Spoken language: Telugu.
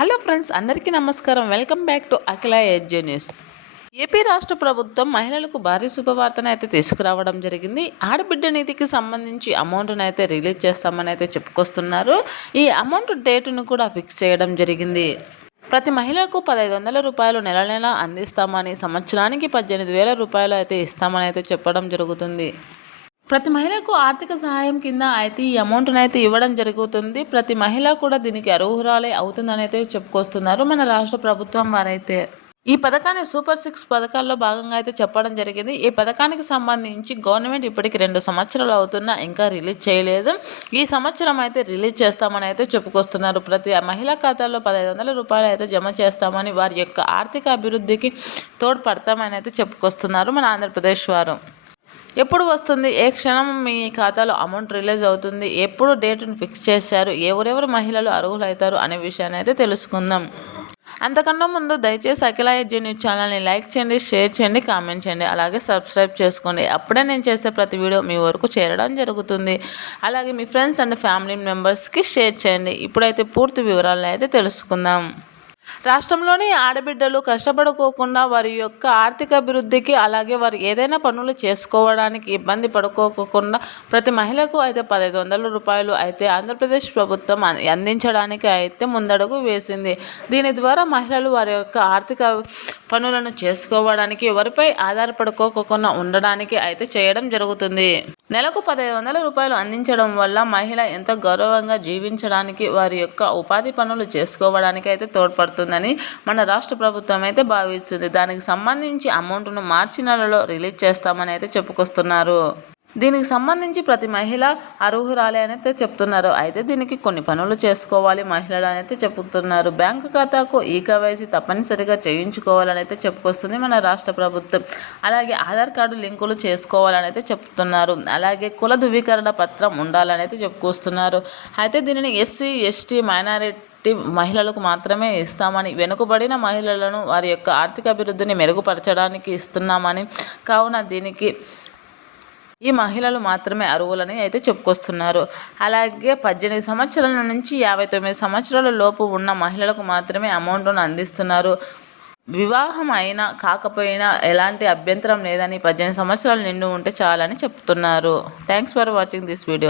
హలో ఫ్రెండ్స్, అందరికీ నమస్కారం. వెల్కమ్ బ్యాక్ టు అఖిల ఎడ్జే న్యూస్. ఏపీ రాష్ట్ర ప్రభుత్వం మహిళలకు భారీ శుభవార్తను అయితే తీసుకురావడం జరిగింది. ఆడబిడ్డ నిధికి సంబంధించి అమౌంట్ను అయితే రిలీజ్ చేస్తామని అయితే చెప్పుకొస్తున్నారు. ఈ అమౌంట్ డేటును కూడా ఫిక్స్ చేయడం జరిగింది. ప్రతి మహిళకు 1,500 రూపాయలు నెల నెల అందిస్తామని, సంవత్సరానికి 18,000 రూపాయలు అయితే ఇస్తామని అయితే చెప్పడం జరుగుతుంది. ప్రతి మహిళకు ఆర్థిక సహాయం కింద అయితే ఈ అమౌంట్ని అయితే ఇవ్వడం జరుగుతుంది. ప్రతి మహిళ కూడా దీనికి అర్హురాలే అవుతుందని అయితే చెప్పుకొస్తున్నారు మన రాష్ట్ర ప్రభుత్వం వారైతే. ఈ పథకాన్ని సూపర్ 6 పథకాల్లో భాగంగా అయితే చెప్పడం జరిగింది. ఈ పథకానికి సంబంధించి గవర్నమెంట్ ఇప్పటికి 2 సంవత్సరాలు అవుతున్నా ఇంకా రిలీజ్ చేయలేదు. ఈ సంవత్సరం అయితే రిలీజ్ చేస్తామని అయితే చెప్పుకొస్తున్నారు. ప్రతి మహిళా ఖాతాలో 1,500 రూపాయలు అయితే జమ చేస్తామని, వారి యొక్క ఆర్థిక అభివృద్ధికి తోడ్పడతామని అయితే చెప్పుకొస్తున్నారు మన ఆంధ్రప్రదేశ్ వారు. ఎప్పుడు వస్తుంది, ఏ క్షణం మీ ఖాతాలో అమౌంట్ రిలీజ్ అవుతుంది, ఎప్పుడు డేట్ను ఫిక్స్ చేశారు, ఎవరెవరు మహిళలు అర్హులవుతారు అనే విషయాన్ని అయితే తెలుసుకుందాం. అంతకన్నా ముందు దయచేసి అఖిల ఎడ్జే న్యూస్ ఛానల్ని లైక్ చేయండి, షేర్ చేయండి, కామెంట్ చేయండి, అలాగే సబ్స్క్రైబ్ చేసుకోండి. అప్పుడే నేను చేసే ప్రతి వీడియో మీ వరకు చేరడం జరుగుతుంది. అలాగే మీ ఫ్రెండ్స్ అండ్ ఫ్యామిలీ మెంబర్స్కి షేర్ చేయండి. ఇప్పుడైతే పూర్తి వివరాలను అయితే తెలుసుకుందాం. రాష్ట్రంలోని ఆడబిడ్డలు కష్టపడుకోకుండా వారి యొక్క ఆర్థిక అభివృద్ధికి, అలాగే వారు ఏదైనా పనులు చేసుకోవడానికి ఇబ్బంది పడుకోకుండా ప్రతి మహిళకు అయితే 1,500 రూపాయలు అయితే ఆంధ్రప్రదేశ్ ప్రభుత్వం అందించడానికి అయితే ముందడుగు వేసింది. దీని ద్వారా మహిళలు వారి యొక్క ఆర్థిక పనులను చేసుకోవడానికి, ఎవరిపై ఆధారపడుకోకుండా ఉండడానికి అయితే చేయడం జరుగుతుంది. నెలకు 1,500 రూపాయలు అందించడం వల్ల మహిళ ఎంతో గౌరవంగా జీవించడానికి, వారి యొక్క ఉపాధి పనులు చేసుకోవడానికి అయితే తోడ్పడుతుందని మన రాష్ట్ర ప్రభుత్వం అయితే భావిస్తుంది. దానికి సంబంధించి అమౌంట్ను మార్చి నెలలో రిలీజ్ చేస్తామని అయితే చెప్పుకొస్తున్నారు. దీనికి సంబంధించి ప్రతి మహిళ అర్హురాలే అని అయితే చెప్తున్నారు. అయితే దీనికి కొన్ని పనులు చేసుకోవాలి మహిళలు అని అయితే చెప్తున్నారు. బ్యాంకు ఖాతాకు ఈకేవైసీ తప్పనిసరిగా చేయించుకోవాలని అయితే చెప్పుకొస్తుంది మన రాష్ట్ర ప్రభుత్వం. అలాగే ఆధార్ కార్డు లింకులు చేసుకోవాలని అయితే చెప్తున్నారు. అలాగే కుల ధృవీకరణ పత్రం ఉండాలని అయితే చెప్పుకొస్తున్నారు. అయితే దీనిని ఎస్సీ, ఎస్టీ, మైనారిటీ మహిళలకు మాత్రమే ఇస్తామని, వెనుకబడిన మహిళలను వారి యొక్క ఆర్థిక అభివృద్ధిని మెరుగుపరచడానికి ఇస్తున్నామని, కావున దీనికి ఈ మహిళలు మాత్రమే అర్హులని అయితే చెప్పుకొస్తున్నారు. అలాగే 18 సంవత్సరాల నుంచి 59 సంవత్సరాల లోపు ఉన్న మహిళలకు మాత్రమే అమౌంట్ను అందిస్తున్నారు. వివాహం అయినా కాకపోయినా ఎలాంటి అభ్యంతరం లేదని, 18 సంవత్సరాలు నిండి ఉంటే చాలని చెప్తున్నారు. Thanks for watching this video.